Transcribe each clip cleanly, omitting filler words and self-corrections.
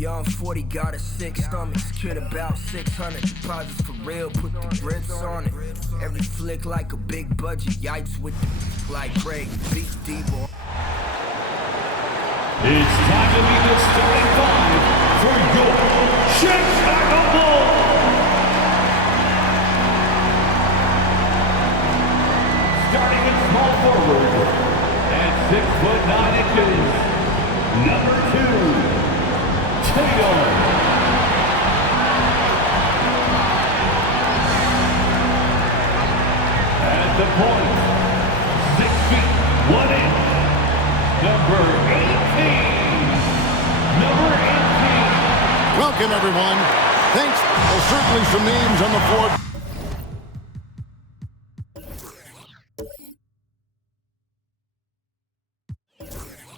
Young 40 got a sick stomach, secured about 600 deposits for real, put the grips on it. Every flick like a big budget, yikes with the like Craig, beat Debo. It's time to meet the starting five for your Chicago Bulls. Starting at small forward at 6'9", number 2, Tatum. At the point, 6 feet, 1 inch, number 18. Number 18. Welcome, everyone. Thanks. Well, certainly some names on the floor.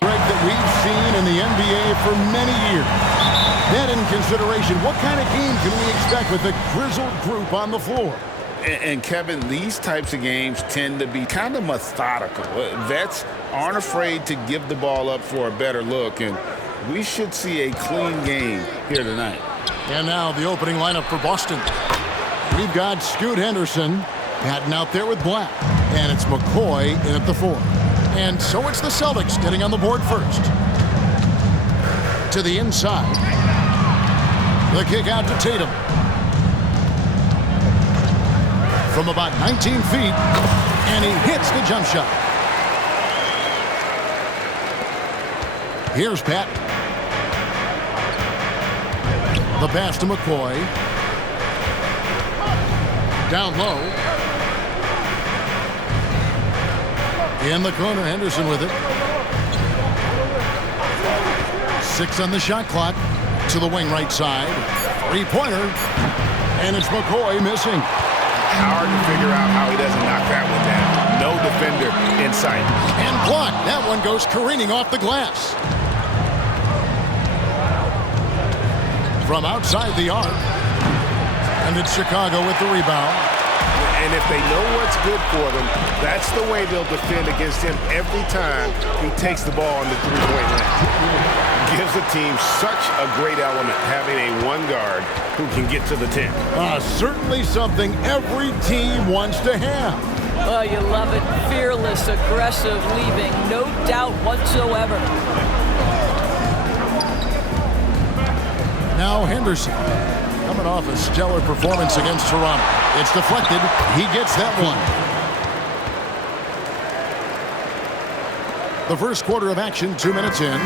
That we've seen in the NBA for many years. That in consideration, what kind of game can we expect with the grizzled group on the floor? And Kevin, these types of games tend to be kind of methodical. Vets aren't afraid to give the ball up for a better look, and we should see a clean game here tonight. And now the opening lineup for Boston. We've got Scoot Henderson batting out there with Black, and it's McCoy in at the 4. And so it's the Celtics getting on the board first. To the inside. The kick out to Tatum. From about 19 feet, and he hits the jump shot. Here's Pat. The pass to McCoy. Down low. In the corner, Henderson with it. 6 on the shot clock. To the wing right side. 3-pointer. And it's McCoy missing. Hard to figure out how he doesn't knock that one down. No defender in sight. And blocked. That one goes careening off the glass. From outside the arc. And it's Chicago with the rebound. And if they know what's good for them, that's the way they'll defend against him every time he takes the ball on the three-point line. Gives the team such a great element having a one guard who can get to the 10. Certainly something every team wants to have. Oh, you love it. Fearless, aggressive, leaving no doubt whatsoever. Now Henderson coming off a stellar performance against Toronto. It's deflected. He gets that one. The first quarter of action, 2 minutes in.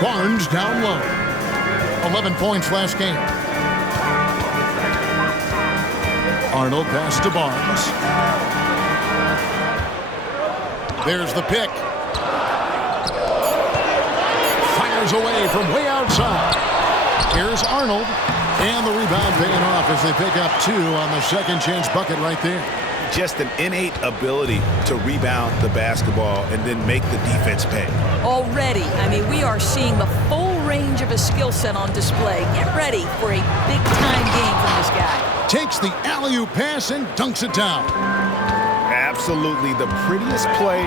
Barnes down low. 11 points last game. Arnold pass to Barnes. There's the pick. Fires away from way outside. Here's Arnold. And the rebound paying off as they pick up 2 on the second chance bucket right there. Just an innate ability to rebound the basketball and then make the defense pay. Already, I mean, we are seeing the full range of his skill set on display. Get ready for a big-time game from this guy. Takes the alley-oop pass and dunks it down. Absolutely the prettiest play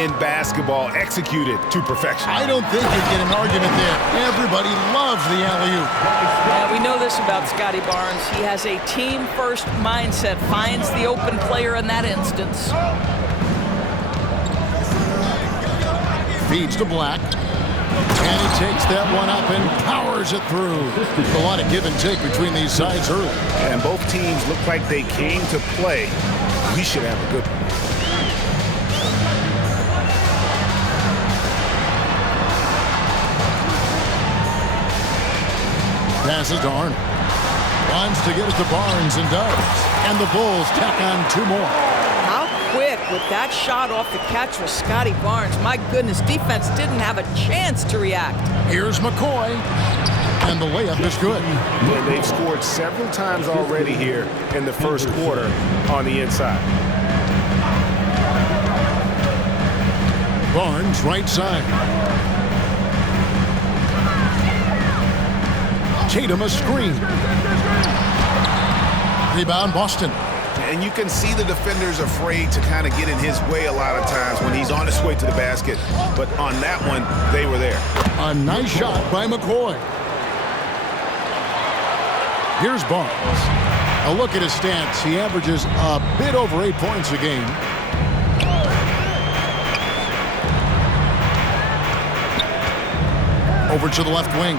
in basketball, executed to perfection. I don't think you'd get an argument there. Everybody loves the alley-oop. Yeah, we know this about Scotty Barnes. He has a team-first mindset, finds the open player in that instance. Feeds to Black. And he takes that one up and powers it through. A lot of give and take between these sides early. And both teams look like they came to play. We should have a good one. Passes to Arnold. Wants to get it to Barnes and does. And the Bulls tack on 2 more. How quick with that shot off the catch for Scotty Barnes. My goodness, defense didn't have a chance to react. Here's McCoy. And the layup is good. Well, they've scored several times already here in the first quarter on the inside. Barnes right side. Tatum a screen. Rebound Boston. and you can see the defenders afraid to kind of get in his way a lot of times when he's on his way to the basket. But on that one, they were there. A nice shot by McCoy. Here's Barnes. A look at his stats. He averages a bit over 8 points a game. Over to the left wing.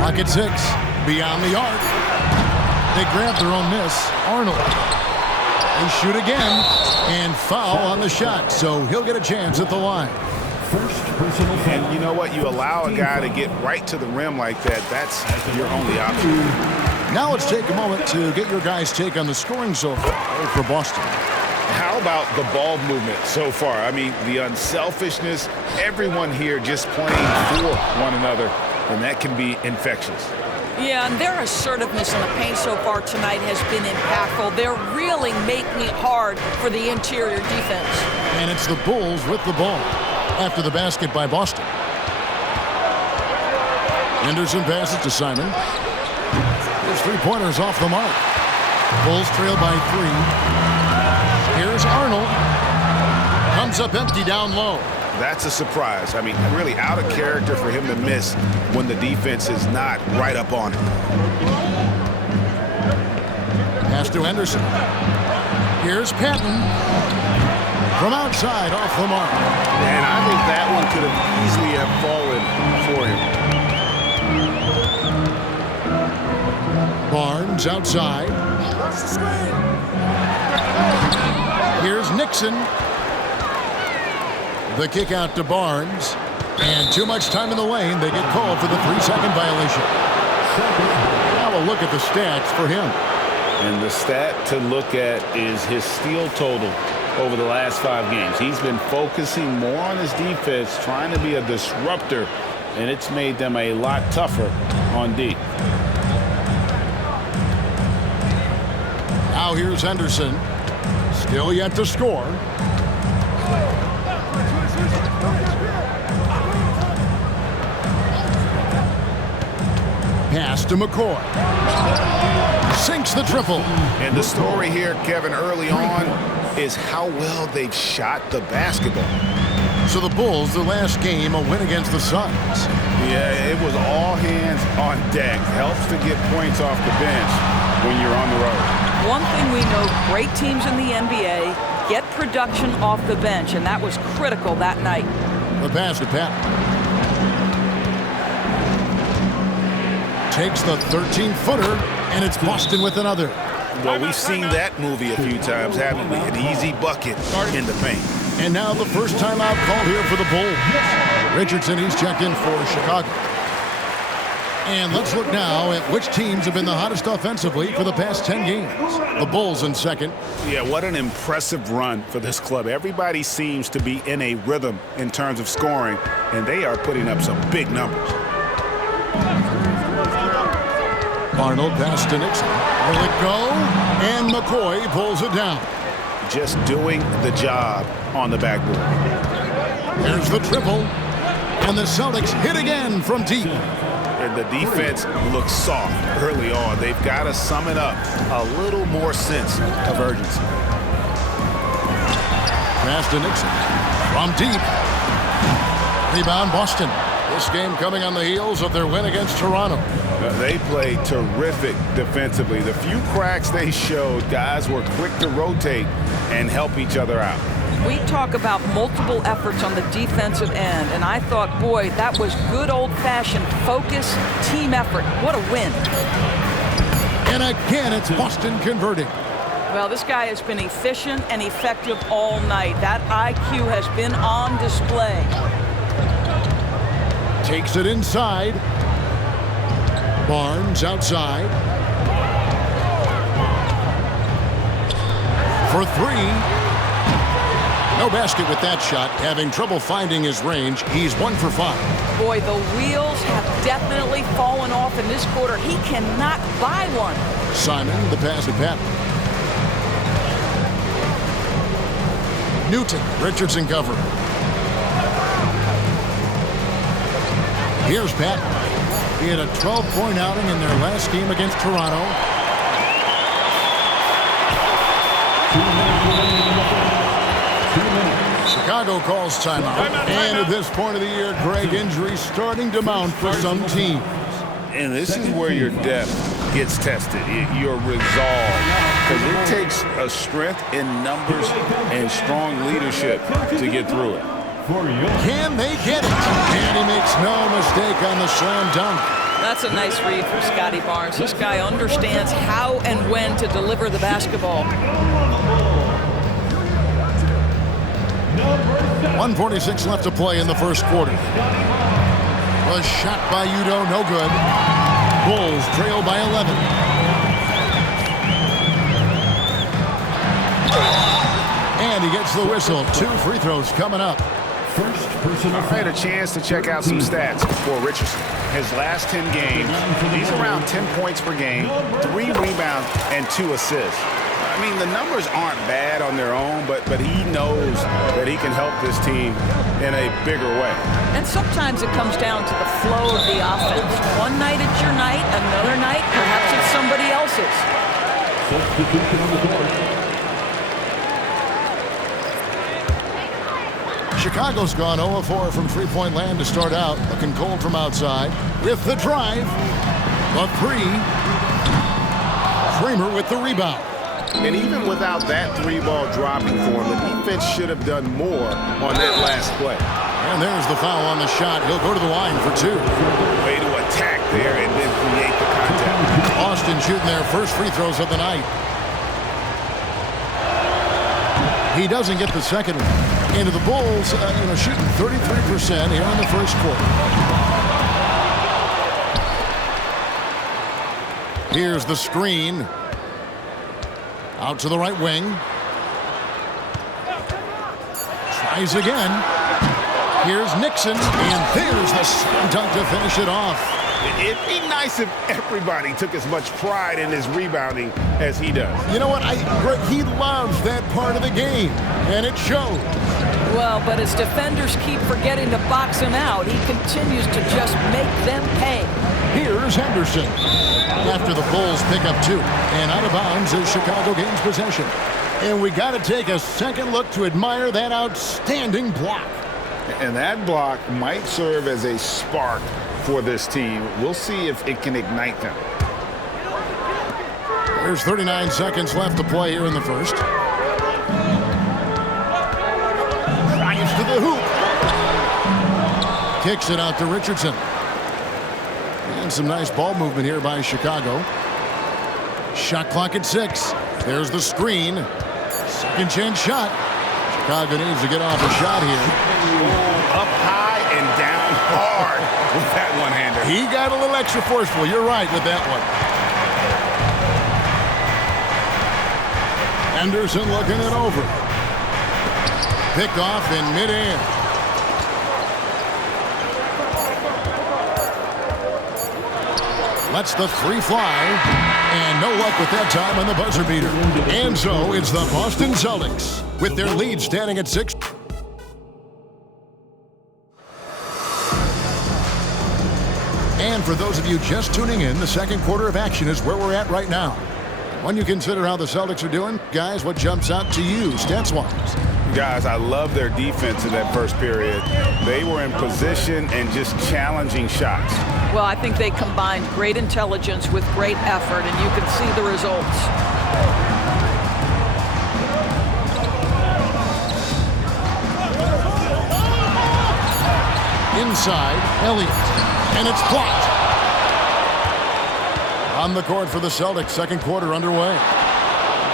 Rocket 6. Beyond the arc. They grab their own miss. Arnold. They shoot again. And foul on the shot. So he'll get a chance at the line. And you know what? You allow a guy to get right to the rim like that. That's your only option. Now let's take a moment to get your guys' take on the scoring so far for Boston. How about the ball movement so far? I mean, the unselfishness, everyone here just playing for one another, and that can be infectious. Yeah, and their assertiveness in the paint so far tonight has been impactful. They're really making it hard for the interior defense. And it's the Bulls with the ball after the basket by Boston. Henderson passes to Simon. His three-pointers off the mark. Bulls trail by 3. Here's Arnold. Comes up empty down low. That's a surprise. I mean, really out of character for him to miss when the defense is not right up on him. Pass to Henderson. Here's Patton. From outside, off the mark. And I think that one could have easily have fallen for him. Barnes outside. Here's Nixon. The kick out to Barnes. And too much time in the lane. They get called for the 3-second violation. Now a look at the stats for him. And the stat to look at is his steal total over the last 5 games. He's been focusing more on his defense, trying to be a disruptor, and it's made them a lot tougher on D. Now here's Henderson. Still yet to score. Pass to McCoy. Sinks the triple. And the story here, Kevin, early on is how well they've shot the basketball. So the Bulls, the last game, a win against the Suns. Yeah, it was all hands on deck. Helps to get points off the bench when you're on the road. One thing we know, great teams in the NBA get production off the bench, and that was critical that night. The pass to Patton. Takes the 13-footer, and it's Boston with another. Well, we've seen that movie a few times, haven't we? An easy bucket in the paint. And now the first timeout called here for the Bulls. Richardson, he's checked in for Chicago. And let's look now at which teams have been the hottest offensively for the past 10 games. The Bulls in second. Yeah, what an impressive run for this club. Everybody seems to be in a rhythm in terms of scoring, and they are putting up some big numbers. Arnold pass to Nixon. Will it go? And McCoy pulls it down. Just doing the job on the backboard. There's the triple. And the Celtics hit again from deep. And the defense looks soft early on. They've got to sum it up. A little more sense of urgency. Pass to Nixon. From deep. Rebound Boston. This game coming on the heels of their win against Toronto. They played terrific defensively. The few cracks they showed, guys were quick to rotate and help each other out. We talk about multiple efforts on the defensive end, and I thought, boy, that was good old-fashioned focus, team effort. What a win. And again, it's Boston converting. Well, this guy has been efficient and effective all night. That IQ has been on display. Takes it inside. Barnes outside. For 3. No basket with that shot. Having trouble finding his range. He's 1 for 5. Boy, the wheels have definitely fallen off in this quarter. He cannot buy one. Simon, the pass to Patton. Newton, Richardson covering. Here's Patton. He had a 12-point outing in their last game against Toronto. Chicago calls timeout. And at this point of the year, Greg, injuries starting to mount for some teams. And this is where your depth gets tested, your resolve. Because it takes a strength in numbers and strong leadership to get through it. Can they get it? And he makes no mistake on the slam dunk. That's a nice read from Scotty Barnes. This guy understands how and when to deliver the basketball. 1:46 left to play in the first quarter. A shot by Udo, no good. Bulls trail by 11. And he gets the whistle. 2 free throws coming up. I had a chance to check out some stats for Richardson. His last 10 games, he's around 10 points per game, 3 rebounds, and 2 assists. I mean, the numbers aren't bad on their own, but he knows that he can help this team in a bigger way. And sometimes it comes down to the flow of the offense. One night it's your night, another night perhaps it's somebody else's. Substitution on the court. Chicago's gone 0-4 from three-point land to start out. Looking cold from outside. With the drive. The 3. Freemer with the rebound. And even without that 3-ball dropping for him, the defense should have done more on that last play. And there's the foul on the shot. He'll go to the line for 2. Way to attack there and then create the contact. Boston shooting their first free throws of the night. He doesn't get the second one. Into the Bulls, shooting 33% here in the first quarter. Here's the screen. Out to the right wing. Tries again. Here's Nixon, and there's the slam dunk to finish it off. It'd be nice if everybody took as much pride in his rebounding as he does. You know what? He loves that part of the game, and it shows. Well, but as defenders keep forgetting to box him out, he continues to just make them pay. Here's Henderson. After the Bulls pick up 2. And out of bounds as Chicago gains possession. And we got to take a second look to admire that outstanding block. And that block might serve as a spark for this team. We'll see if it can ignite them. There's 39 seconds left to play here in the first. Drives to the hoop. Kicks it out to Richardson. And some nice ball movement here by Chicago. Shot clock at 6. There's the screen. Second chance shot. Chicago needs to get off a shot here. Up high and down hard with that one-hander. He got a little extra forceful. You're right with that one. Henderson looking it over. Picked off in midair. Lets the 3 fly. And no luck with that time on the buzzer beater. And so it's the Boston Celtics with their lead standing at 6. And for those of you just tuning in, the second quarter of action is where we're at right now. When you consider how the Celtics are doing, guys, what jumps out to you, stats-wise? Guys, I love their defense in that first period. They were in position and just challenging shots. Well, I think they combined great intelligence with great effort, and you can see the results. Inside, Elliott, and it's blocked. On the court for the Celtics, second quarter underway.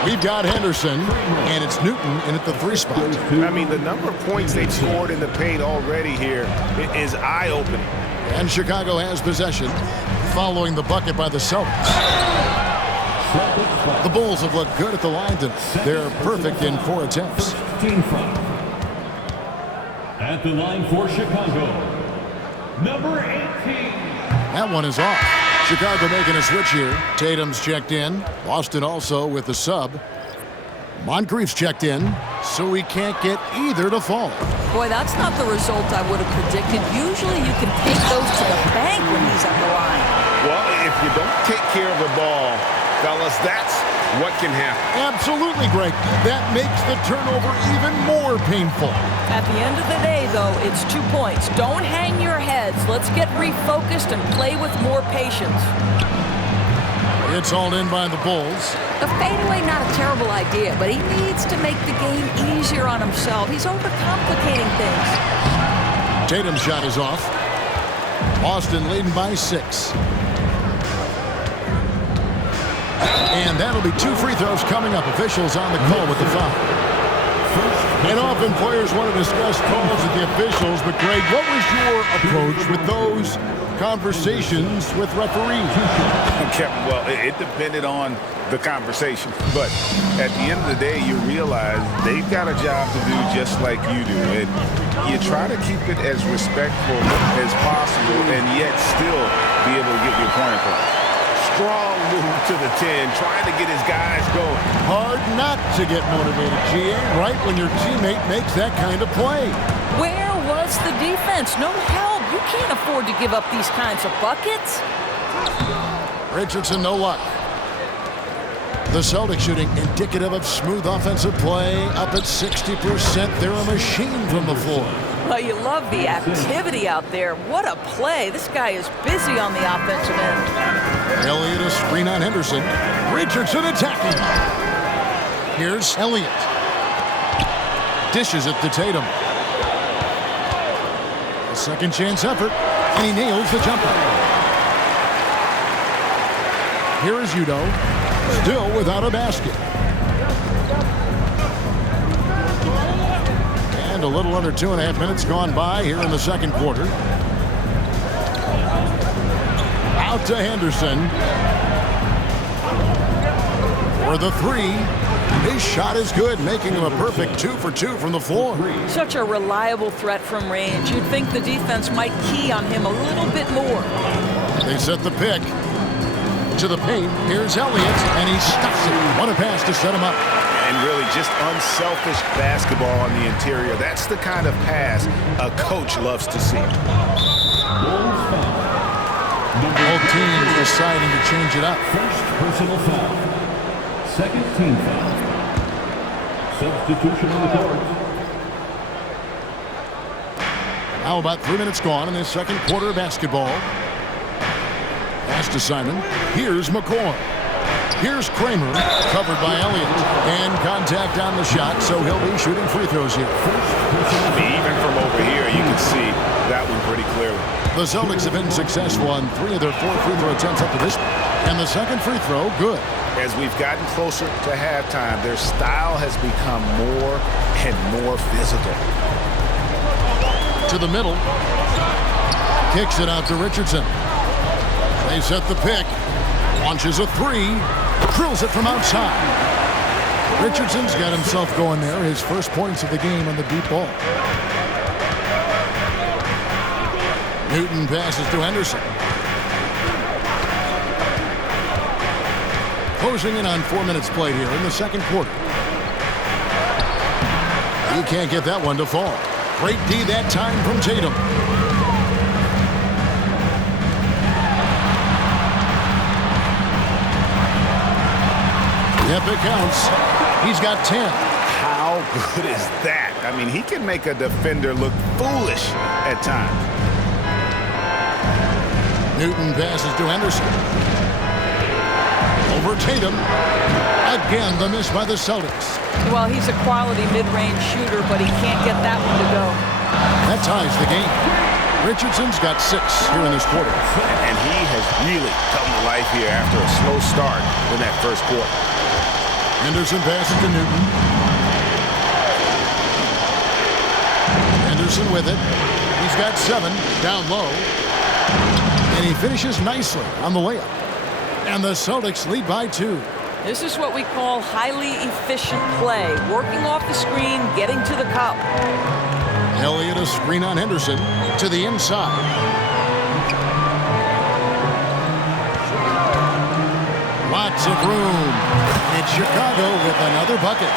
We've got Henderson, and it's Newton in at the 3 spot. I mean, the number of points they've scored in the paint already here is eye-opening. And Chicago has possession, following the bucket by the Celtics. The Bulls have looked good at the line tonight. They're perfect in 4 attempts. At the line for Chicago, number 18. That one is off. Chicago making a switch here. Tatum's checked in. Boston also with the sub. Moncrief's checked in. so he can't get either to fall. Boy, that's not the result I would have predicted. Usually you can take those to the bank when he's at the line. Well, if you don't take care of the ball, fellas, that's what can happen. Absolutely, Greg. That makes the turnover even more painful. At the end of the day, though, it's 2 points. Don't hang your heads. Let's get refocused and play with more patience. It's all in by the Bulls. The fadeaway, not a terrible idea, but he needs to make the game easier on himself. He's overcomplicating things. Tatum's shot is off. Boston leading by 6. And that'll be 2 free throws coming up. Officials on the call with the foul. And often players want to discuss calls with the officials, but Greg, what was your approach with those conversations with referees? Okay, well, it depended on the conversation. But at the end of the day, you realize they've got a job to do just like you do. And you try to keep it as respectful as possible and yet still be able to get your point across. Strong move to the 10, trying to get his guys going. Hard not to get motivated, GA, right when your teammate makes that kind of play. Where was the defense? No help. You can't afford to give up these kinds of buckets. Richardson, no luck. The Celtics shooting indicative of smooth offensive play, up at 60%. They're a machine from the floor. Well, you love the activity out there. What a play. This guy is busy on the offensive end. Elliott a screen on Henderson. Richardson attacking. Here's Elliott. Dishes it to Tatum. A second chance effort, and he nails the jumper. Here is Udo, still without a basket. And a little under 2.5 minutes gone by here in the second quarter. Out to Henderson. For the 3. His shot is good, making him a perfect 2 for 2 from the floor. Such a reliable threat from range. You'd think the defense might key on him a little bit more. They set the pick. To the paint. Here's Elliott, and he stuffs it. What a pass to set him up. And really just unselfish basketball on the interior. That's the kind of pass a coach loves to see. Both teams deciding to change it up. First personal foul. Second team foul. Substitution on the court. Now about 3 minutes gone in this second quarter of basketball. Pass to Simon. Here's McCoy. Here's Kramer, covered by Elliott. And contact on the shot, so he'll be shooting free throws here. Even from over here, you can see that one pretty clearly. The Celtics have been successful on 3 of their 4 free throw attempts up to this point. And the second free throw, good. As we've gotten closer to halftime, their style has become more and more physical. To the middle. Kicks it out to Richardson. They set the pick. Launches a 3. Drills it from outside. Richardson's got himself going there. His first points of the game on the deep ball. Newton passes to Henderson. Closing in on 4 minutes played here in the second quarter. He can't get that one to fall. Great D that time from Tatum. If it counts, he's got 10. How good is that? I mean, he can make a defender look foolish at times. Newton passes to Henderson. Over Tatum. Again, the miss by the Celtics. Well, he's a quality mid-range shooter, but he can't get that one to go. That ties the game. Richardson's got 6 here in this quarter. And he has really come to life here after a slow start in that first quarter. Henderson passes to Newton. Henderson with it. He's got 7 down low. And he finishes nicely on the layup. And the Celtics lead by 2. This is what we call highly efficient play. Working off the screen, getting to the cup. Elliott a screen on Henderson to the inside. Lots of room. It's Chicago with another bucket.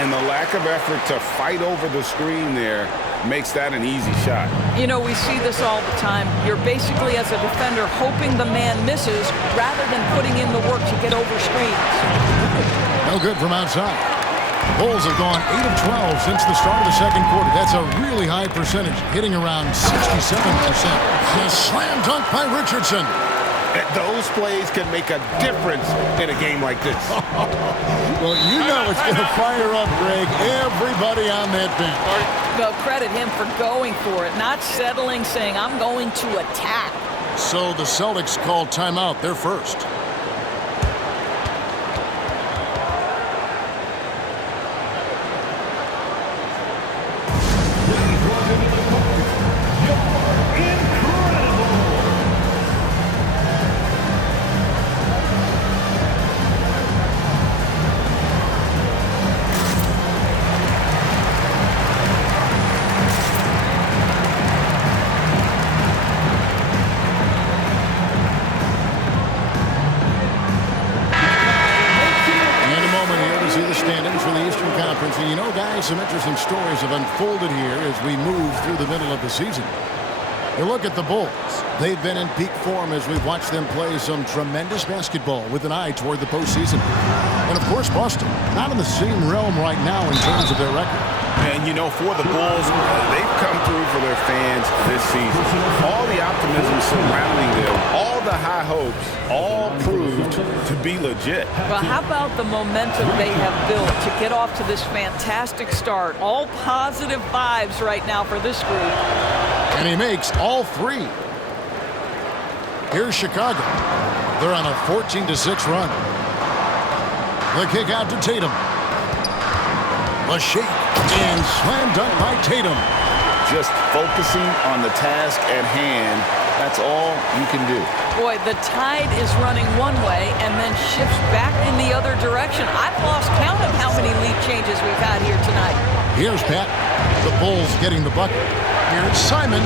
And the lack of effort to fight over the screen there makes that an easy shot. You know, we see this all the time. You're basically, as a defender, hoping the man misses rather than putting in the work to get over screens. No good from outside. Bulls have gone 8 of 12 since the start of the second quarter. That's a really high percentage, hitting around 67%. A slam dunk by Richardson. Those plays can make a difference in a game like this. Well, you know it's going to fire up, Greg, everybody on that bench. Well, credit him for going for it, not settling, saying, I'm going to attack. So the Celtics call timeout. They're first. And you know, guys, some interesting stories have unfolded here as we move through the middle of the season. You look at the Bulls. They've been in peak form as we've watched them play some tremendous basketball with an eye toward the postseason. And, of course, Boston, not in the same realm right now in terms of their record. And, you know, for the Bulls, they've come through for their fans this season. All the optimism surrounding them, all the high hopes, all proved to be legit. Well, how about the momentum they have built to get off to this fantastic start? All positive vibes right now for this group. And he makes all three. Here's Chicago. They're on a 14-6 run. The kick out to Tatum. A shake and slam dunk by Tatum. Just focusing on the task at hand, that's all you can do. Boy, the tide is running one way and then shifts back in the other direction. I've lost count of how many lead changes we've had here tonight. Here's Pat. The Bulls getting the bucket. Here's Simon.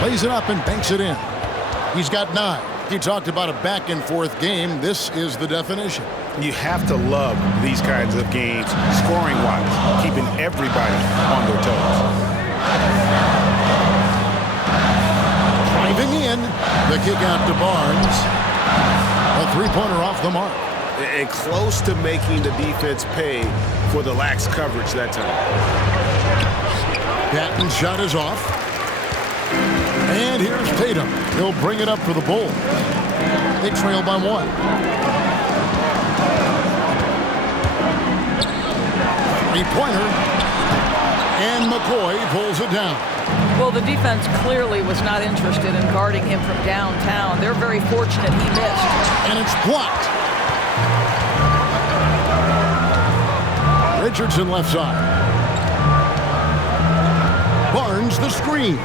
Plays it up and banks it in. He's got 9. You talked about a back-and-forth game. This is the definition. You have to love these kinds of games, scoring-wise, keeping everybody on their toes. Driving in, the kick out to Barnes. A three-pointer off the mark. And close to making the defense pay for the lax coverage that time. Patton's shot is off. And here's Tatum. He'll bring it up for the Bulls. They trail by 1. Three-pointer. And McCoy pulls it down. Well, the defense clearly was not interested in guarding him from downtown. They're very fortunate he missed. And it's blocked. Richardson left side. Barnes the screen.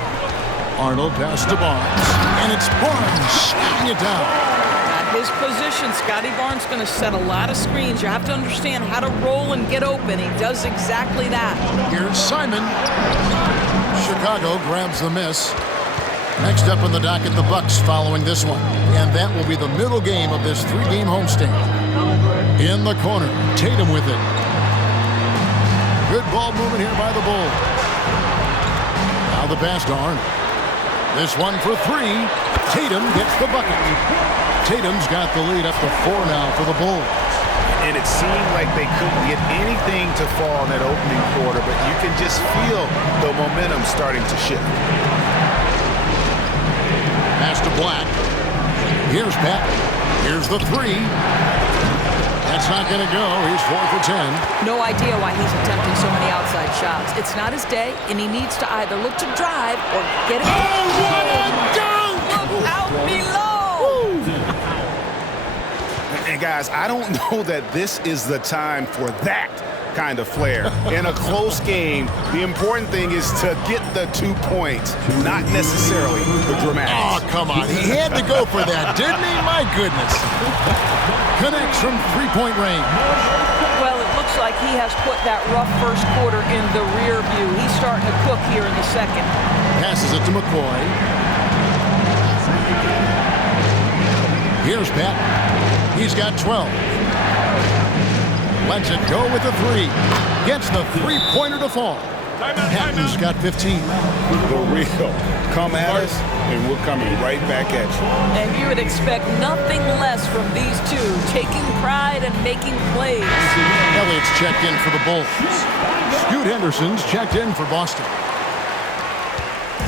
Arnold pass to Barnes. And it's Barnes smacking it down. At his position, Scotty Barnes going to set a lot of screens. You have to understand how to roll and get open. He does exactly that. Here's Simon. Chicago grabs the miss. Next up on the docket, the Bucks following this one. And that will be the middle game of this 3-game homestand. In the corner, Tatum with it. Good ball movement here by the Bulls. Now the pass to Arnold. This one for 3. Tatum gets the bucket. Tatum's got the lead up to 4 now for the Bulls. And it seemed like they couldn't get anything to fall in that opening quarter, but you can just feel the momentum starting to shift. Pass to Black. Here's Pat. Here's the 3. That's not going to go. He's 4 for 10. No idea why he's attempting so many outside shots. It's not his day, and he needs to either look to drive or get it. Oh, what a dunk! Look out below! And guys, I don't know that this is the time for that kind of flair. In a close game, the important thing is to get the 2 points, not necessarily the dramatics. Oh, come on. He had to go for that, didn't he? My goodness. Connects from 3-point range. Well, it looks like he has put that rough first quarter in the rear view. He's starting to cook here in the second. Passes it to McCoy. Here's Pat. He's got 12. Lets it go with the three. Gets the three-pointer to fall. Patton's got 15. The real. Come at us, and we're coming right back at you. And you would expect nothing less from these two, taking pride and making plays. Elliott's checked in for the Bulls. Scoot Henderson's checked in for Boston.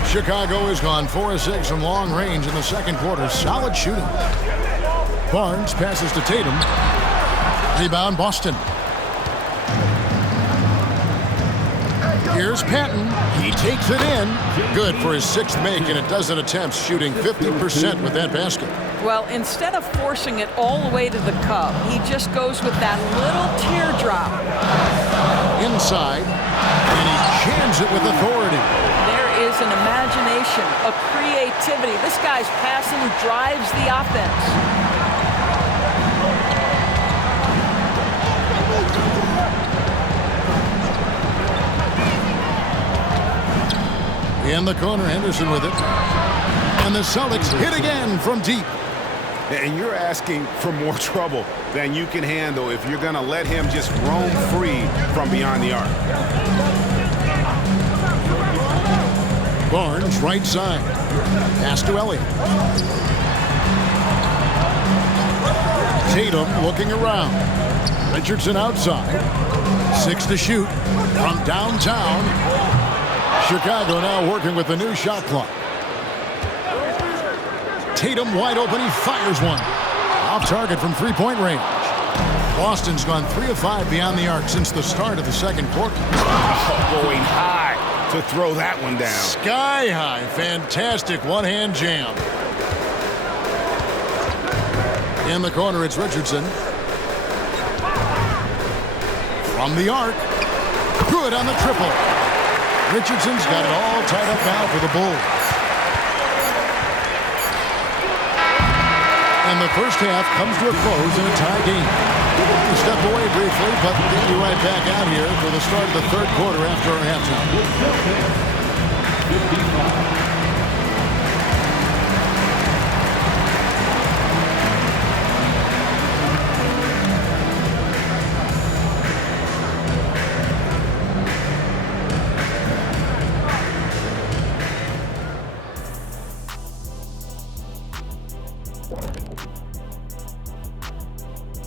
Chicago has gone 4 of 6 from long range in the second quarter. Solid shooting. Barnes passes to Tatum. Rebound Boston. Here's Patton. He takes it in. Good for his 6th make in a dozen attempts, shooting 50% with that basket. Well, instead of forcing it all the way to the cup, he just goes with that little teardrop. Inside, and he jams it with authority. There is an imagination, a creativity. This guy's passing drives the offense. In the corner, Henderson with it. And the Celtics hit again from deep. And you're asking for more trouble than you can handle if you're going to let him just roam free from beyond the arc. Barnes, right side. Pass to Elliott. Tatum looking around. Richardson outside. 6 to shoot from downtown. Chicago now working with the new shot clock. Tatum wide open. He fires one. Off target from three-point range. Boston's gone 3 of 5 beyond the arc since the start of the second quarter. Oh, going high to throw that one down. Sky high. Fantastic one-hand jam. In the corner, it's Richardson. From the arc. Good on the triple. Richardson's got it all tied up now for the Bulls. And the first half comes to a close in a tie game. We'll step away briefly, but we'll get you right back out here for the start of the third quarter after our halftime.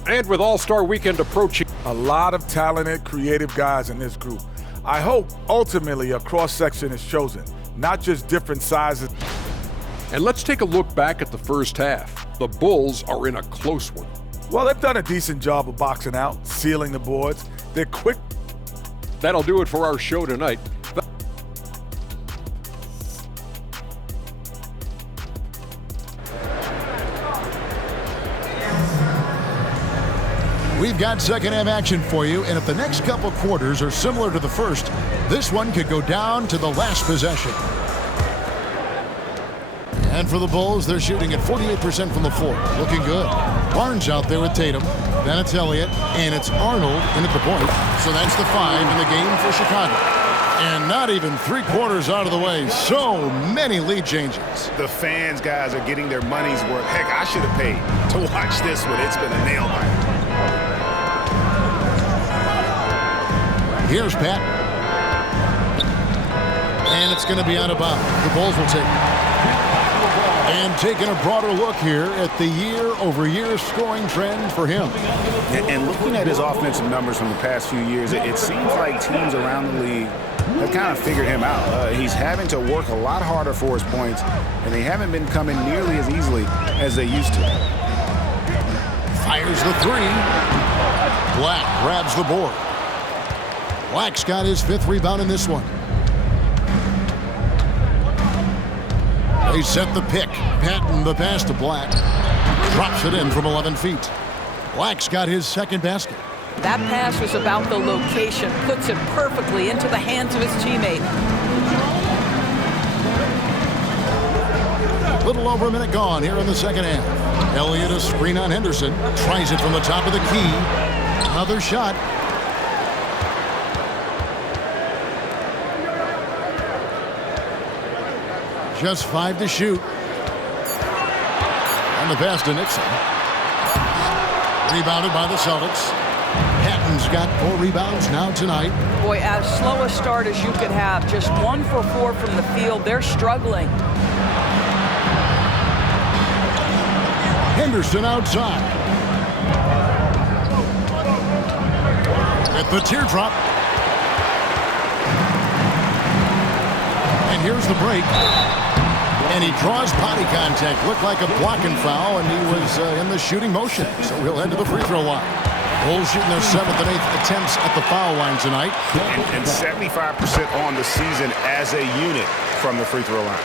And with All-Star Weekend approaching, a lot of talented, creative guys in this group. I hope ultimately a cross-section is chosen, not just different sizes. And let's take a look back at the first half. The Bulls are in a close one. Well, they've done a decent job of boxing out, sealing the boards. They're quick. That'll do it for our show tonight. We've got second half action for you, and if the next couple quarters are similar to the first, this one could go down to the last possession. And for the Bulls, they're shooting at 48% from the floor. Looking good. Barnes out there with Tatum. Then it's Elliott, and it's Arnold in at the point. So that's the 5 in the game for Chicago. And not even 3/4 out of the way. So many lead changes. The fans, guys, are getting their money's worth. Heck, I should have paid to watch this one. It's been a nail biter. Here's Pat. And it's going to be out of bounds. The Bulls will take it. And taking a broader look here at the year-over-year scoring trend for him. And looking at his offensive numbers from the past few years, it seems like teams around the league have kind of figured him out. He's having to work a lot harder for his points, and they haven't been coming nearly as easily as they used to. Fires the 3. Black grabs the board. Black's got his 5th rebound in this one. They set the pick. Patton the pass to Black. Drops it in from 11 feet. Black's got his 2nd basket. That pass was about the location, puts it perfectly into the hands of his teammate. Little over a minute gone here in the second half. Elliott a screen on Henderson. Tries it from the top of the key. Another shot. Just 5 to shoot. And the pass to Nixon. Rebounded by the Celtics. Patton's got 4 rebounds now tonight. Boy, as slow a start as you could have. Just 1 for 4 from the field. They're struggling. Henderson outside. At the teardrop. And here's the break. And he draws body contact. Looked like a blocking foul, and he was in the shooting motion. So he'll head to the free throw line. Bulls shooting their 7th and 8th attempts at the foul line tonight. And 75% on the season as a unit from the free throw line.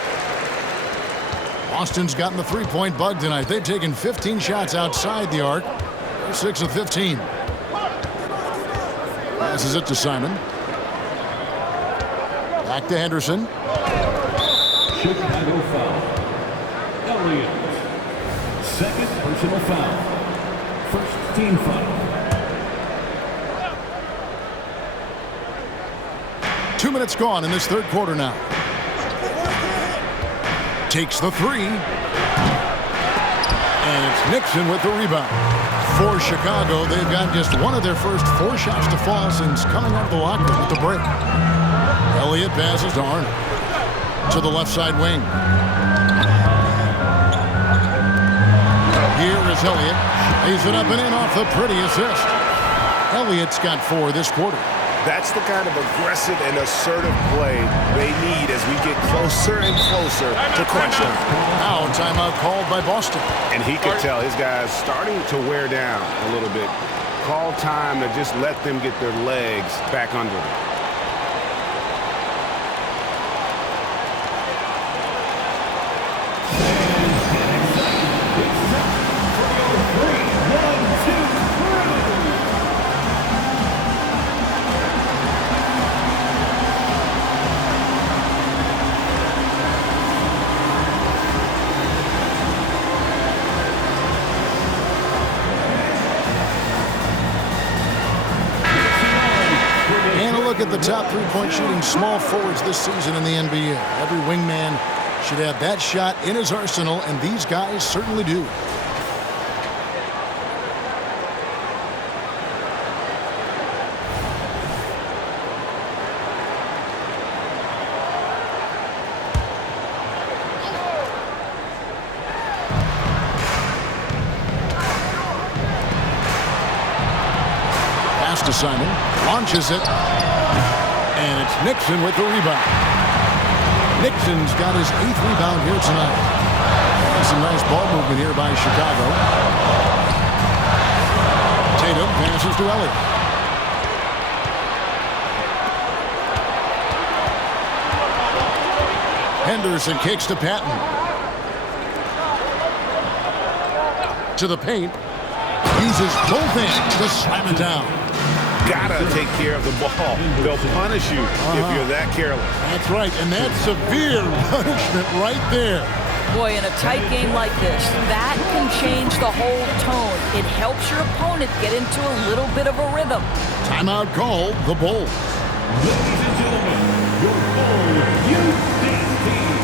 Boston's gotten the three-point bug tonight. They've taken 15 shots outside the arc. They're 6 of 15. Passes it to Simon. Back to Henderson. Chicago foul. Elliott. 2nd personal foul. 1st team foul. 2 minutes gone in this 3rd quarter now. Takes the 3. And it's Nixon with the rebound. For Chicago, they've got just one of their first 4 shots to fall since coming out of the locker room with the break. Elliott passes to Arnold. To the left side wing. Here is Elliott. Lays it up and in off the pretty assist. Elliott's got 4 this quarter. That's the kind of aggressive and assertive play they need as we get closer and closer to crunch time. Now, timeout called by Boston. And he could tell his guys starting to wear down a little bit. Call time to just let them get their legs back under them. Look at the top 3-point shooting small forwards this season in the NBA. Every wingman should have that shot in his arsenal, and these guys certainly do. Pass to Simon, launches it. And it's Nixon with the rebound. Nixon's got his 8th rebound here tonight. Some nice ball movement here by Chicago. Tatum passes to Elliott. Henderson kicks to Patton. To the paint. Uses both hands to slam it down. Gotta take care of the ball. They'll punish you if you're that careless. That's right, and that's severe punishment right there. Boy, in a tight game like this, that can change the whole tone. It helps your opponent get into a little bit of a rhythm. Timeout called the Bulls. Ladies and gentlemen, your Bulls Youth Dance Team.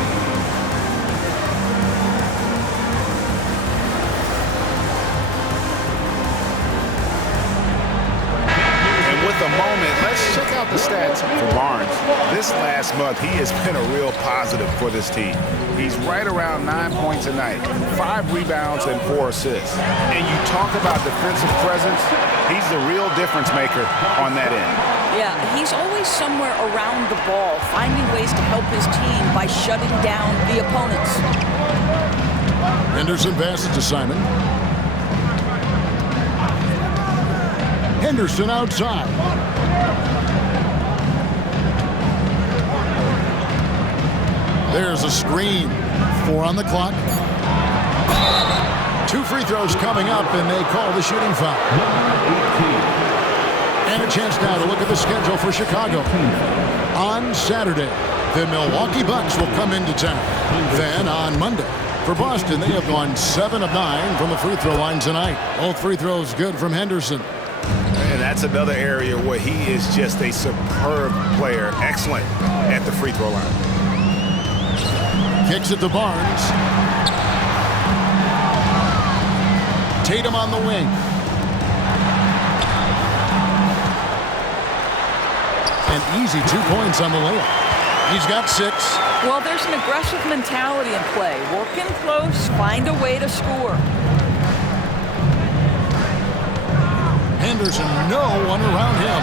The moment, let's check out the stats for Barnes. This last month, he has been a real positive for this team. He's right around 9 points a night, 5 rebounds and 4 assists. And you talk about defensive presence, he's the real difference maker on that end. Yeah, he's always somewhere around the ball, finding ways to help his team by shutting down the opponents. Henderson passes to Simon. Henderson outside. There's a screen. 4 on the clock. 2 free throws coming up, and they call the shooting foul. And a chance now to look at the schedule for Chicago. On Saturday, the Milwaukee Bucks will come into town. Then on Monday, for Boston, they have gone 7 of 9 from the free throw line tonight. Both free throws good from Henderson. And that's another area where he is just a superb player. Excellent at the free throw line. Kicks it to Barnes. Tatum on the wing. An easy 2 points on the layup. He's got 6. Well, there's an aggressive mentality in play. Working close, find a way to score. Henderson, no one around him.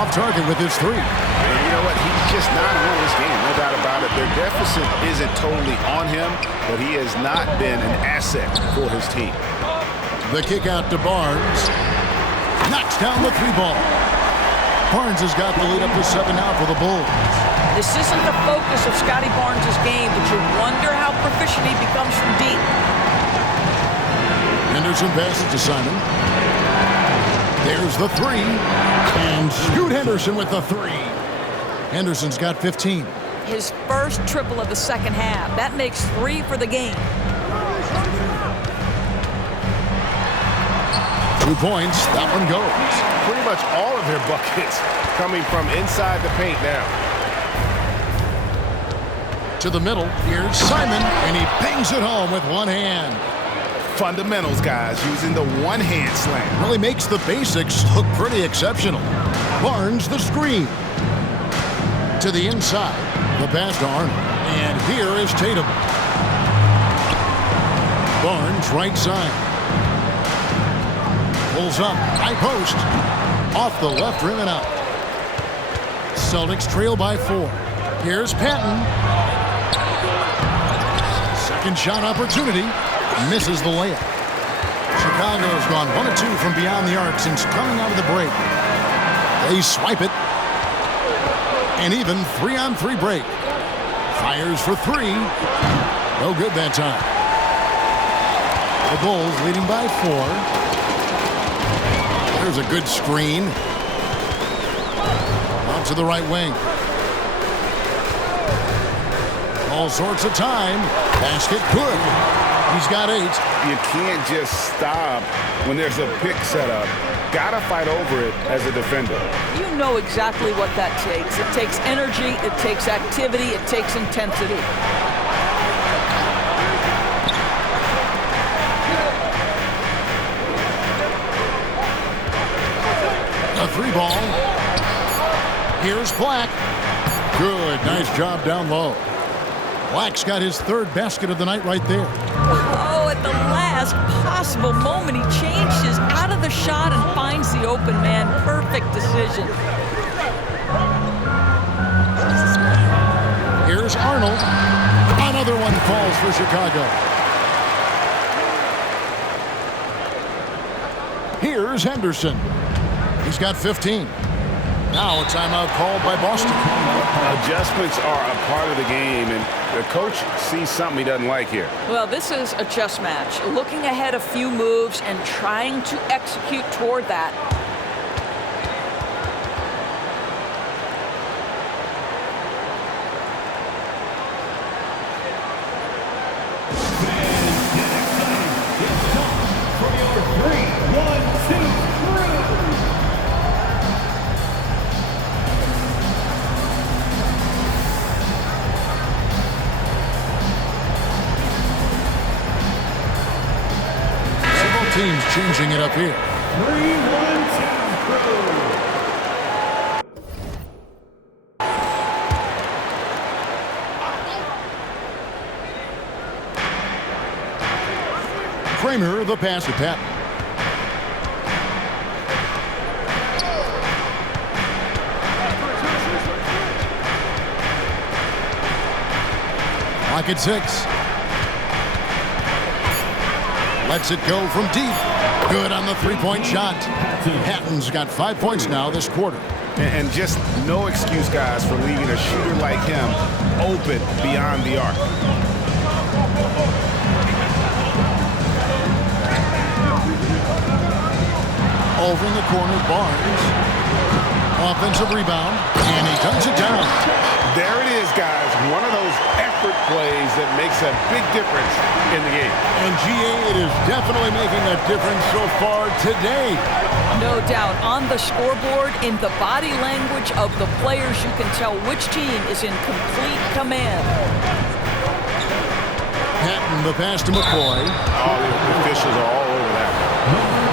Off target with his 3. And you know what? He's just not on this game, no doubt about it. Their deficit isn't totally on him, but he has not been an asset for his team. The kick out to Barnes. Knocks down the 3 ball. Barnes has got the lead up to 7 now for the Bulls. This isn't the focus of Scotty Barnes' game, but you wonder how proficient he becomes from deep. Henderson passes to Simon. There's the 3. And Scoot Henderson with the 3. Henderson's got 15. His first triple of the second half. That makes 3 for the game. 2 points. That one goes. Pretty much all of their buckets coming from inside the paint now. To the middle. Here's Simon, and he bangs it home with one hand. Fundamentals, guys, using the one-hand slam. Really makes the basics look pretty exceptional. Barnes the screen. To the inside. The pass to Arnold. And here is Tatum. Barnes right side. Pulls up. High post. Off the left rim and out. Celtics trail by 4. Here's Patton. Second shot opportunity. Misses the layup. Chicago's gone 1 of 2 from beyond the arc since coming out of the break. They swipe it. And even 3-on-3 break. Fires for 3. No good that time. The Bulls leading by 4. There's a good screen. Out to the right wing. All sorts of time. Basket good. He's got 8. You can't just stop when there's a pick set up. Gotta fight over it as a defender. You know exactly what that takes. It takes energy, it takes activity, it takes intensity. A 3 ball. Here's Black. Good, nice job down low. Black's got his 3rd basket of the night right there. Oh, at the last possible moment, he changes out of the shot and finds the open man. Perfect decision. Here's Arnold. Another one falls for Chicago. Here's Henderson. He's got 15. Now a timeout called by Boston. Adjustments are a part of the game, and the coach sees something he doesn't like here. Well, this is a chess match. Looking ahead a few moves and trying to execute toward that. Teams changing it up here. 3-1-2. Kramer, the pass to Patton. Lock at 6. Lets it go from deep. Good on the 3-point shot. Patton's got 5 points now this quarter. And just no excuse, guys, for leaving a shooter like him open beyond the arc. Over in the corner, Barnes. Offensive rebound, and he dunks it down. There it is, guys. One of those effort plays that makes a big difference in the game. And GA, it is definitely making a difference so far today. No doubt. On the scoreboard, in the body language of the players, you can tell which team is in complete command. Patton, the pass to McCoy. Oh, the officials are all over that.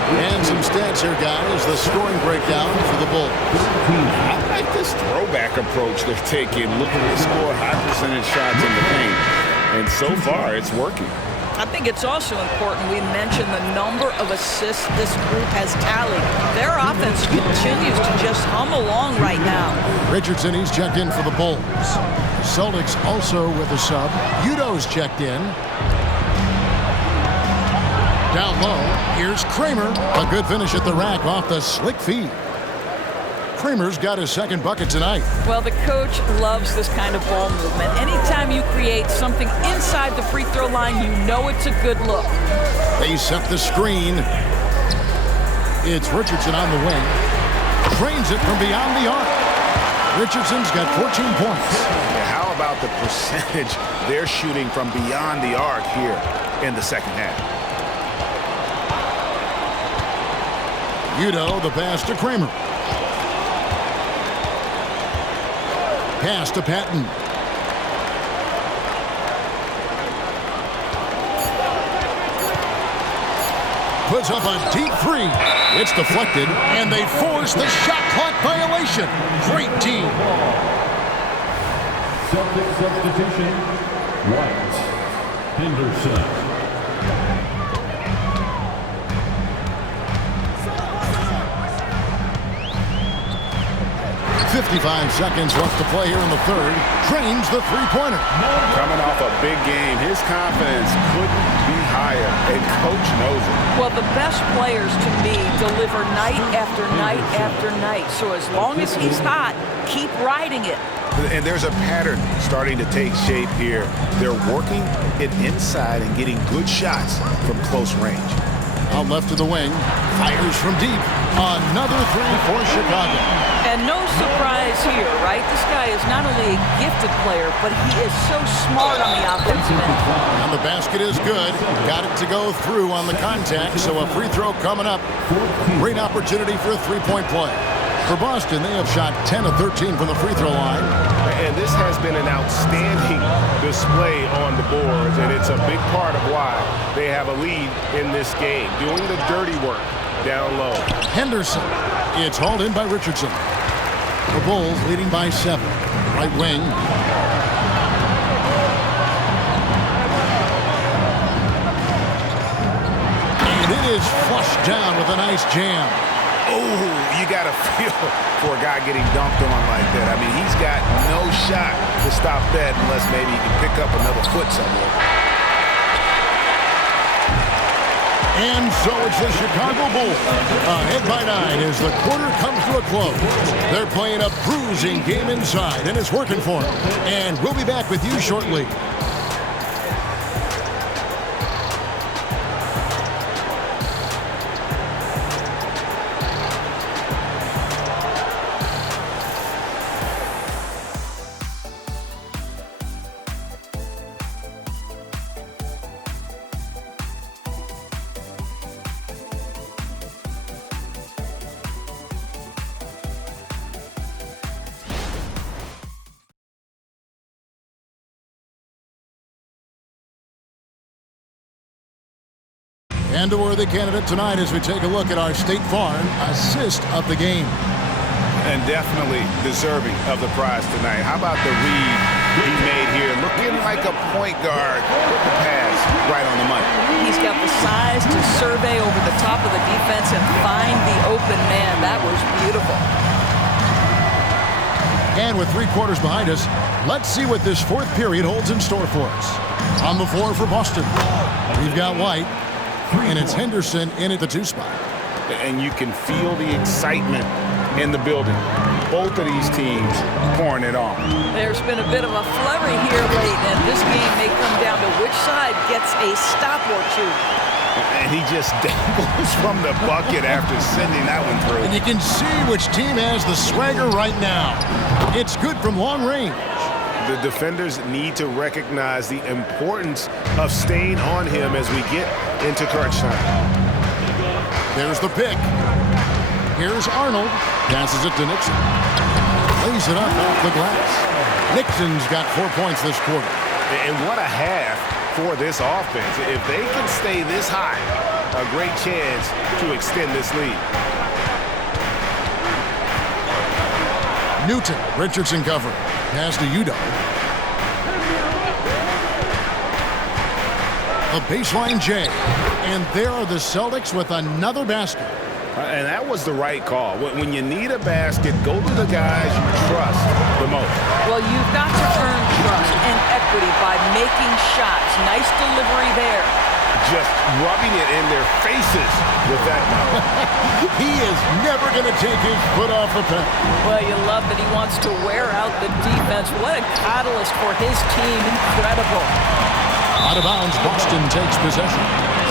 And some stats here, guys. The scoring breakdown for the Bulls. I like this this throwback approach they're taking, looking to score high percentage shots in the paint. And so far, it's working. I think it's also important we mention the number of assists this group has tallied. Their offense continues to just hum along right now. Richardson, he's checked in for the Bulls. Celtics also with a sub. Udo's checked in. Down low, here's Kramer. A good finish at the rack off the slick feed. Kramer's got his second bucket tonight. Well, the coach loves this kind of ball movement. Anytime you create something inside the free throw line, you know it's a good look. They set the screen. It's Richardson on the wing. Drains it from beyond the arc. Richardson's got 14 points. Yeah, how about the percentage they're shooting from beyond the arc here in the second half? Udo, the pass to Kramer. Pass to Patton. Puts up a deep three. It's deflected, and they force the shot clock violation. Great team. Celtic substitution, White, Henderson. 55 seconds left to play here in the third. Drains the three-pointer. Coming off a big game, his confidence couldn't be higher, and coach knows it. Well, the best players, to me, deliver night after night after night. So as long as he's hot, keep riding it. And there's a pattern starting to take shape here. They're working it inside and getting good shots from close range. Out left to the wing. Fires from deep. Another three for Chicago. And no surprise here, right? This guy is not only a gifted player, but he is so smart on the offensive end. And the basket is good. Got it to go through on the contact, so a free throw coming up. Great opportunity for a three-point play. For Boston, they have shot 10 of 13 from the free throw line. And this has been an outstanding display on the boards, and it's a big part of why they have a lead in this game, doing the dirty work down low. Henderson. It's hauled in by Richardson. The Bulls leading by 7. Right wing. And it is flushed down with a nice jam. Oh, you got to feel for a guy getting dunked on like that. I mean, he's got no shot to stop that unless maybe he can pick up another foot somewhere. And so it's the Chicago Bulls ahead by 9 as the quarter comes to a close. They're playing a bruising game inside, and it's working for them. And we'll be back with you shortly. And a worthy candidate tonight as we take a look at our State Farm assist of the game. And definitely deserving of the prize tonight. How about the read he made here? Looking like a point guard. Put the pass right on the money. He's got the size to survey over the top of the defense and find the open man. That was beautiful. And with 3 quarters behind us, let's see what this fourth period holds in store for us. On the floor for Boston, we've got White. And it's Henderson in at the 2 spot. And you can feel the excitement in the building. Both of these teams pouring it on. There's been a bit of a flurry here late, and this game may come down to which side gets a stop or two. And he just dangles from the bucket after sending that one through. And you can see which team has the swagger right now. It's good from long range. The defenders need to recognize the importance of staying on him as we get into crunch time. There's the pick. Here's Arnold. Passes it to Nixon. Lays it up off the glass. Nixon's got 4 points this quarter. And what a half for this offense. If they can stay this high, a great chance to extend this lead. Newton, Richardson cover. Pass to Udo. The baseline J. And there are the Celtics with another basket. And that was the right call. When you need a basket, go to the guys you trust the most. Well, you've got to earn trust and equity by making shots. Nice delivery there. Just rubbing it in their faces with that mouth. He is never going to take his foot off the pedal. Well, you love that he wants to wear out the defense. What a catalyst for his team. Incredible. Out of bounds, Boston takes possession.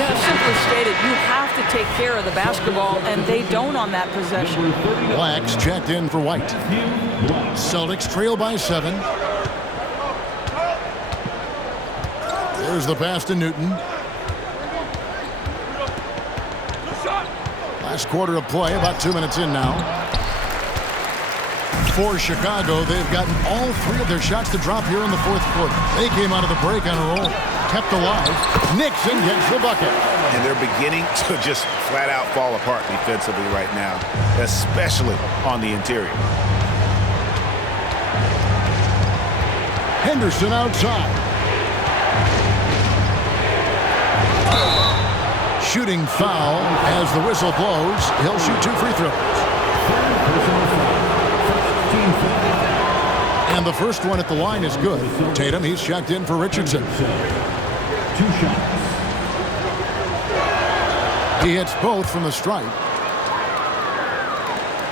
Yeah, simply stated, you have to take care of the basketball, and they don't on that possession. Blacks checked in for White. Celtics trail by 7. There's the pass to Newton. Last quarter of play, about 2 minutes in now. For Chicago, they've gotten all 3 of their shots to drop here in the fourth quarter. They came out of the break on a roll. Kept alive. Nixon gets the bucket. And they're beginning to just flat out fall apart defensively right now, especially on the interior. Henderson outside. Shooting foul as the whistle blows. He'll shoot 2 free throws. And the first one at the line is good. Tatum, he's checked in for Richardson. 2 shots. He hits both from the stripe.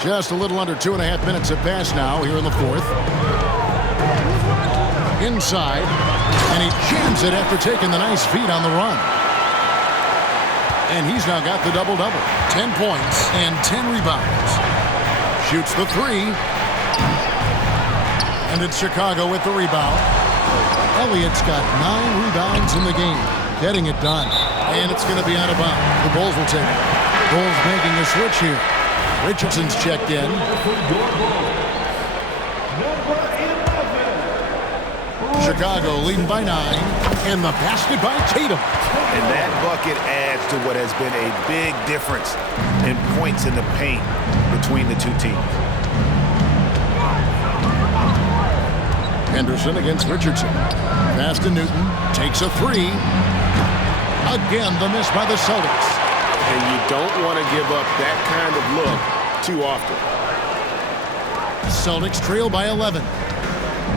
Just a little under 2.5 minutes have passed now here in the fourth. Inside, and he jams it after taking the nice feed on the run. And he's now got the double-double. 10 points and 10 rebounds. Shoots the 3. And it's Chicago with the rebound. Elliott's got 9 rebounds in the game. Getting it done. And it's going to be out of bounds. The Bulls will take it. Bulls making a switch here. Richardson's checked in. Chicago leading by 9. And the basket by Tatum. And that bucket adds to what has been a big difference in points in the paint between the 2 teams. Henderson against Richardson. Pass to Newton. Takes a 3. Again, the miss by the Celtics. And you don't want to give up that kind of look too often. Celtics trail by 11.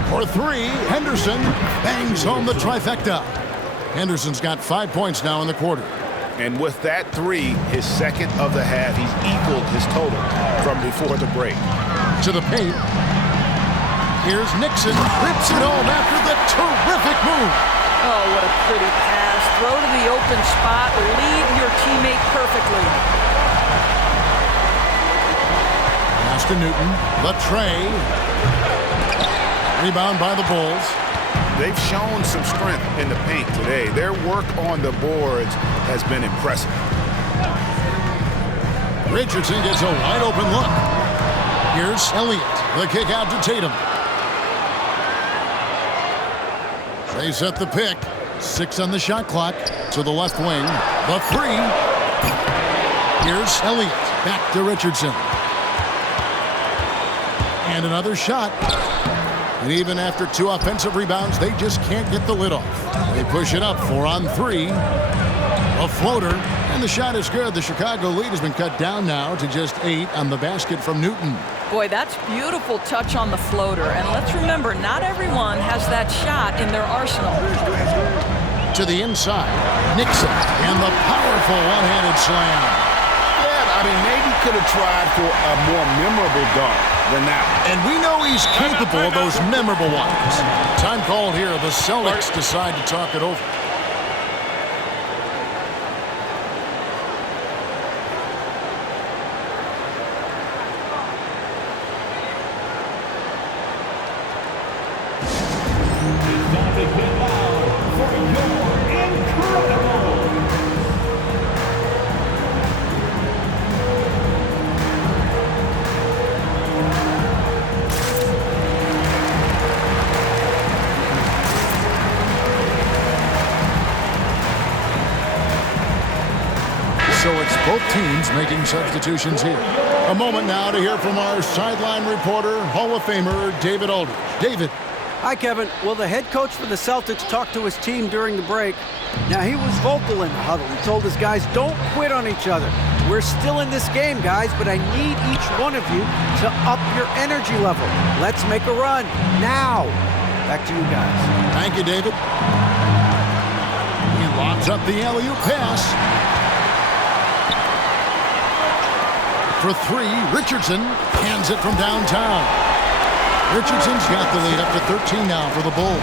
For 3, Henderson bangs home the trifecta. Henderson's got 5 points now in the quarter. And with that 3, his second of the half, he's equaled his total from before the break. To the paint. Here's Nixon. Rips it home after the terrific move. Oh, what a pretty pass. Throw to the open spot. Lead your teammate perfectly. Pass to Newton. The tray. Rebound by the Bulls. They've shown some strength in the paint today. Their work on the boards has been impressive. Richardson gets a wide open look. Here's Elliott. The kick out to Tatum. They set the pick. 6 on the shot clock. To the left wing. The 3. Here's Elliott. Back to Richardson. And another shot. And even after 2 offensive rebounds, they just can't get the lid off. They push it up 4 on 3. A floater. And the shot is good. The Chicago lead has been cut down now to just 8 on the basket from Newton. Boy, that's beautiful touch on the floater. And let's remember, not everyone has that shot in their arsenal. To the inside. Nixon. And the powerful one-handed slam. Yeah, I mean, maybe could have tried for a more memorable dunk than that. And we know he's capable of those memorable ones. Time called here. The Celtics decide to talk it over. So it's both teams making substitutions here. A moment now to hear from our sideline reporter, Hall of Famer David Aldridge. David. Hi, Kevin. Well, the head coach for the Celtics talked to his team during the break. Now, he was vocal in the huddle. He told his guys, don't quit on each other. We're still in this game, guys, but I need each one of you to up your energy level. Let's make a run now. Back to you guys. Thank you, David. He lobs up the alley-oop pass. For three, Richardson hands it from downtown. Richardson's got the lead up to 13 now for the Bulls.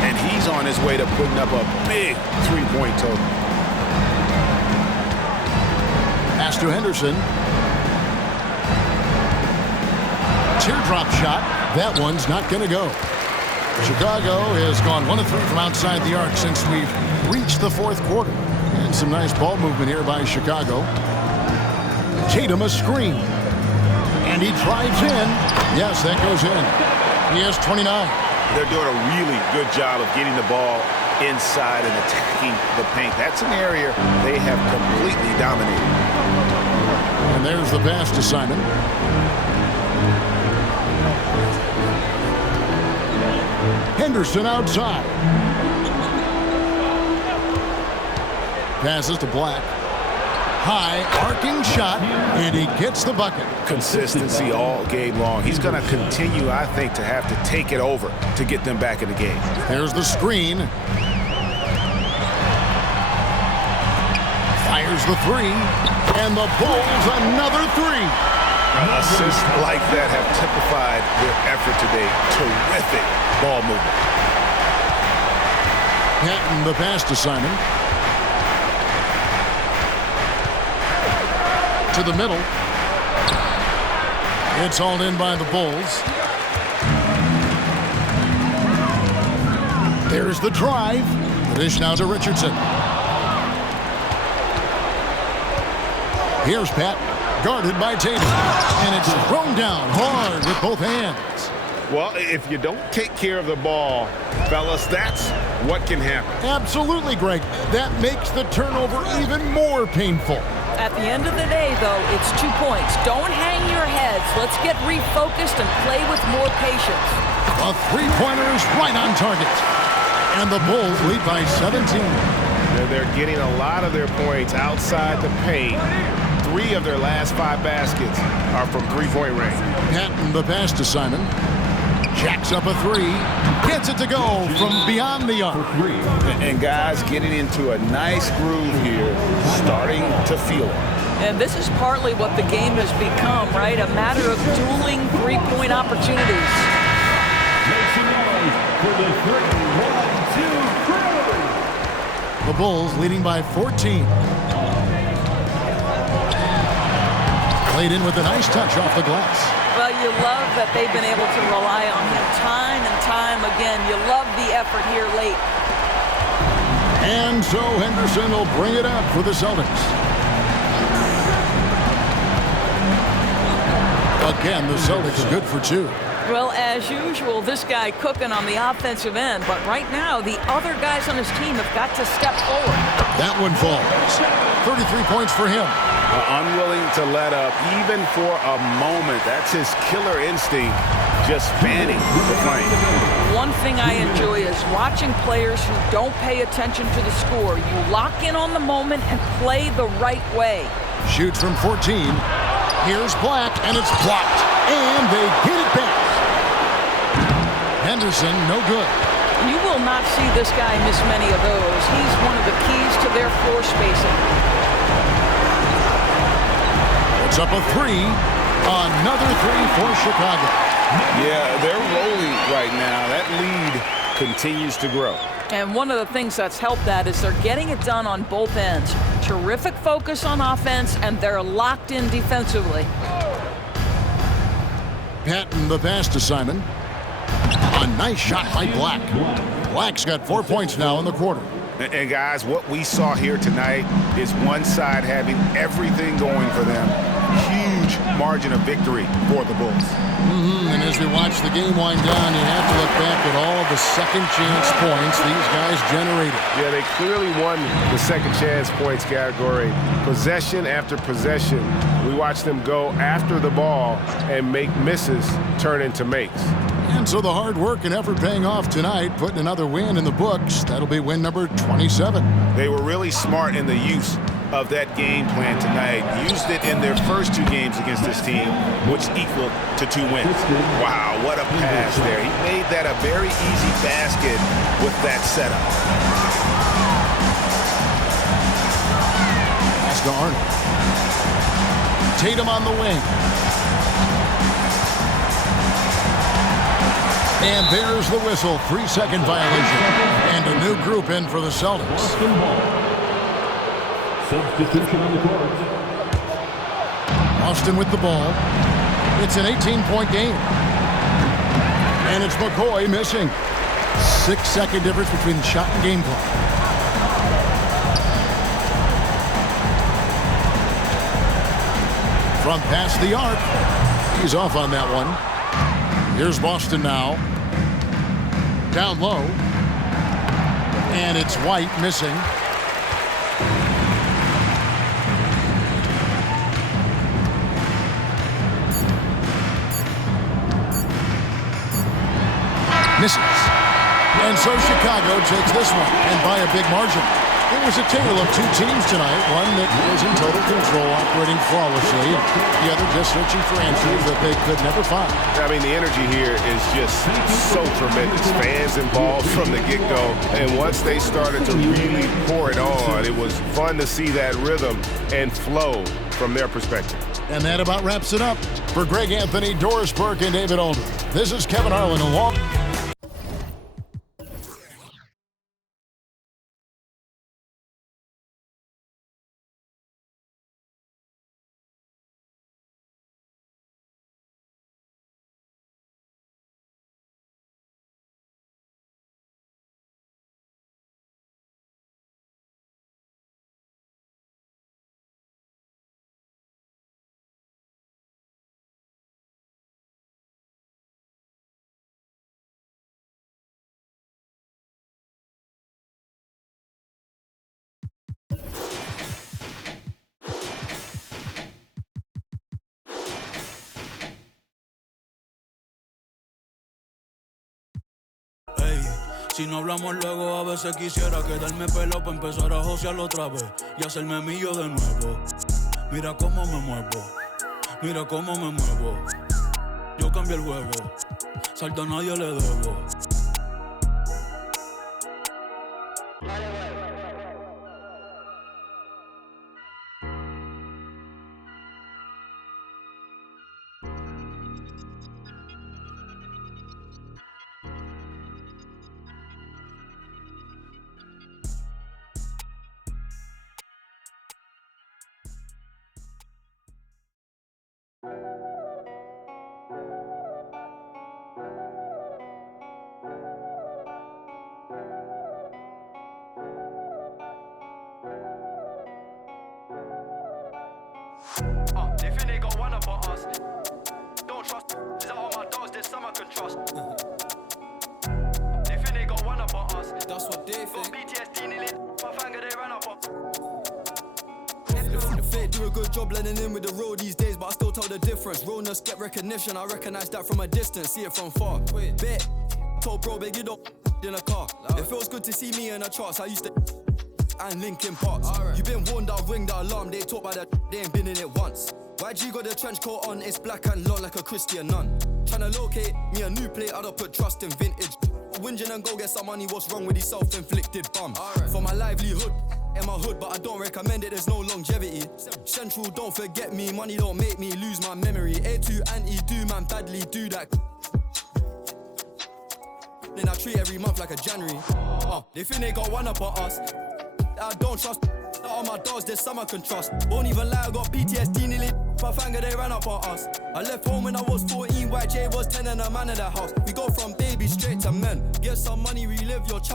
And he's on his way to putting up a big three-point total. Pass to Henderson. Teardrop shot. That one's not going to go. Chicago has gone 1 of 3 from outside the arc since we've reached the fourth quarter. And some nice ball movement here by Chicago. Tatum a screen. And he drives in. Yes, that goes in. He has 29. They're doing a really good job of getting the ball inside and attacking the paint. That's an area they have completely dominated. And there's the pass to Simon. Henderson outside. Passes to Black. High, arcing shot, and he gets the bucket. Consistency all game long. He's going to continue, I think, to have to take it over to get them back in the game. There's the screen. Fires the three, and the Bulls another three. Assists like that have typified their effort today. Terrific ball movement. Patton the pass to Simon. To the middle. It's hauled in by the Bulls. There's the drive. The dish now to Richardson. Here's Pat, guarded by Tatum. And it's thrown down hard with both hands. Well, if you don't take care of the ball, fellas, that's what can happen. Absolutely, Greg. That makes the turnover even more painful. At the end of the day, though, it's 2 points. Don't hang your heads. Let's get refocused and play with more patience. A three-pointer is right on target. And the Bulls lead by 17. They're getting a lot of their points outside the paint. 3 of their last 5 baskets are from three-point range. Patton the pass to Simon. Jacks up a three. Gets it to go from beyond the arc. And guys getting into a nice groove here, starting to feel it. And this is partly what the game has become, right? A matter of dueling three-point opportunities. The Bulls leading by 14. Played in with a nice touch off the glass. Well, you love that they've been able to rely on him time and time again. You love the effort here late. And so Henderson will bring it up for the Celtics. Again, the Celtics are good for 2. Well, as usual, this guy cooking on the offensive end. But right now, the other guys on his team have got to step forward. That one falls. 33 points for him. Unwilling to let up, even for a moment. That's his killer instinct, just fanning the flame. One thing I enjoy is watching players who don't pay attention to the score. You lock in on the moment and play the right way. Shoots from 14. Here's Black, and it's blocked. And they get it back. Henderson, no good. You will not see this guy miss many of those. He's one of the keys to their floor spacing. It's up a three. Another three for Chicago. Yeah, they're rolling right now. That lead continues to grow. And one of the things that's helped that is they're getting it done on both ends. Terrific focus on offense, and they're locked in defensively. Patton the pass to Simon. A nice shot by Black. Black's got 4 points now in the quarter. And guys, what we saw here tonight is one side having everything going for them. Huge margin of victory for the Bulls. And as we watch the game wind down, you have to look back at all the second chance points these guys generated. Yeah, they clearly won the second chance points category. Possession after possession, we watched them go after the ball and make misses turn into makes. And so the hard work and effort paying off tonight, putting another win in the books. That'll be win number 27. They were really smart in the use of that game plan tonight. Used it in their first 2 games against this team, which equaled to 2 wins. Wow, what a pass there. He made that a very easy basket with that setup. Pass to Arnold. Tatum on the wing. And there's the whistle. 3-second violation. And a new group in for the Celtics. Substitution on the court. Austin with the ball. It's an 18-point game. And it's McCoy missing. 6-second difference between the shot and game clock. From past the arc. He's off on that one. Here's Boston now. Down low. And it's White missing. Misses. And so Chicago takes this one, and by a big margin. It was a tale of 2 teams tonight, one that was in total control, operating flawlessly, and the other just searching for answers that they could never find. I mean, the energy here is just so tremendous. Fans involved from the get-go, and once they started to really pour it on, it was fun to see that rhythm and flow from their perspective. And that about wraps it up. For Greg Anthony, Doris Burke, and David Aldridge, this is Kevin Harlan along. Si no hablamos luego, a veces quisiera quedarme pelado para empezar a josearlo otra vez y hacerme mío de nuevo. Mira cómo me muevo, mira cómo me muevo. Yo cambié el juego, salto a nadie le debo. They think they got one up on us. Don't trust. Is that all my dogs? There's some I can trust. They think they got one up on us. That's what they think. BTS nearly. My finger they ran up on. The fake do a good job blending in with the road these days, but I still tell the difference. Realness get recognition. I recognize that from a distance, see it from far. Bet. Told bro, big you don't in a car. It feels good to see me in the charts. I used to. And Linkin Parks. Right. You been warned, I'll ring the alarm. They talk about that, they ain't been in it once. YG got the trench coat on, it's black and long like a Christian nun. Tryna locate me a new plate, I don't put trust in vintage. Whinging and go get some money, what's wrong with these self-inflicted bums? Right. For my livelihood, in my hood, but I don't recommend it, there's no longevity. Central, don't forget me, money don't make me lose my memory. A2 anti-do, man, badly do that. Then I treat every month like a January. They think they got one up on us. I don't trust all my dogs, there's some I can trust. Won't even lie, I got PTSD nearly. My finger, they ran up on us. I left home when I was 14, YJ was 10 and a man in the house. We go from baby straight to men. Get some money, relive your child.